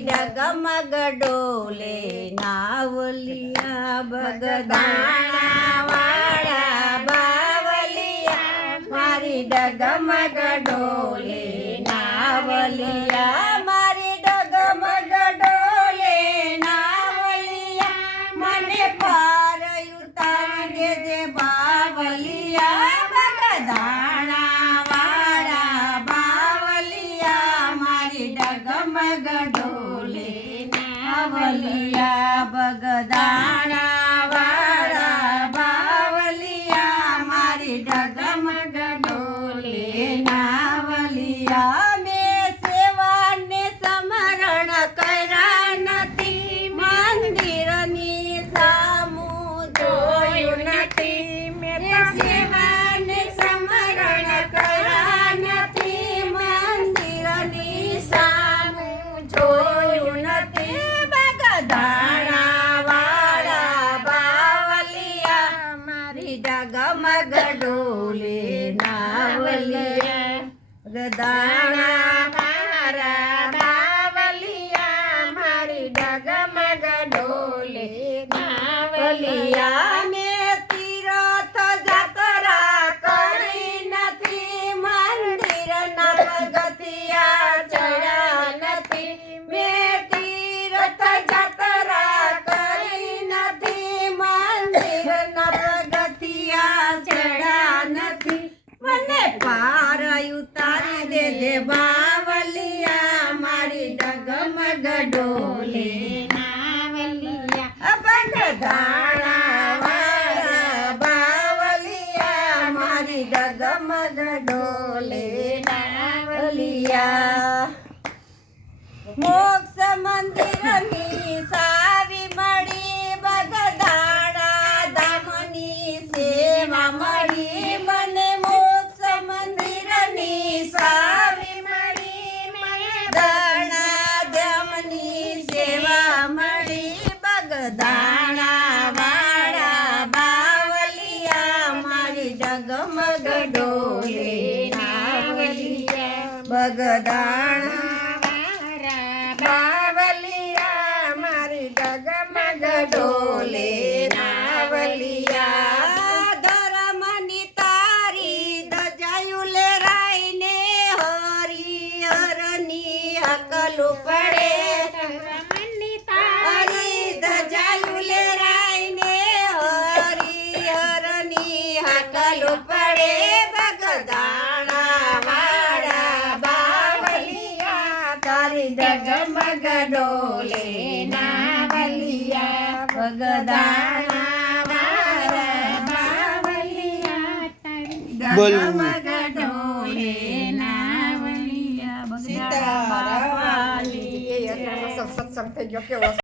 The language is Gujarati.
ડગમગ ડોલે નાવલિયા બગદાણા વાળા બાવલિયા મારી ડગમગ ડોલે નાવલિયા મારી ડગમગ ડોલે નાવલિયા મને પાર ઉતારી દેજે બાવલિયા બગદાણા વાળા બાવલિયા મારી ડગમગ ડોલે નાવલિયા બગદાણા વાળા બાવલિયા મારી ડગમગ ડોલે નાવલિયા મેં સેવાને સમરણ કર્યા નથી મંદિરની સામું જોયું નથી મેં સેવાને સમરણ કર્યા નથી મંદિરની સામું જોયું નથી બગદાણા વાળા બાવલિયા મારી ડગમગ ડોલે નાવલિયા બગદાણા મારા બાવલિયા મારી ડગમગ ડોલે નાવલિયા મેં તીરથ જાત્રા કરી નથી મંદિરના પગથિયા ચડ્યા નથી મેં તીરથ જાત્રા કરી નથી મંદિરના પગથિયા ચડ્યા નથી મને પાર ઉતારી દેજે બાવલિયા મારી ડગમગ ડોલે નાવલિયા બગદાણા વાળા બાવલિયા મારી ડગમગ ડોલે નાવલિયા મોક્ષ મંદિરની સાવી મળી બગદાણા ધામની સેવા મળી મને મોક્ષ મંદિરની સાવી મળી મને દાણા ધામની સેવા મળી બગદાણા વાળા બાવલિયા મારી ડગમગ ડોલે નાવલિયા બગદાણા બાવલિયા મારી ડગમગ ડોલે નાવલિયા ધર્મની તારી ધજાયું લેરાઈને હરિહરની હકલું પડે ધર્મની તારી ધજાયું લેરાઈને હરિહરની હકલું પડે બગદાણા વાળા બાવલિયા તારી ડગમગ ડોલે નાવલિયા બગદાણા વાળા બાવલિયા ડગમગ ડોલે નાવલિયા બગદાણા બાવલિયા સત્સંગ થઈ ગયો કેવો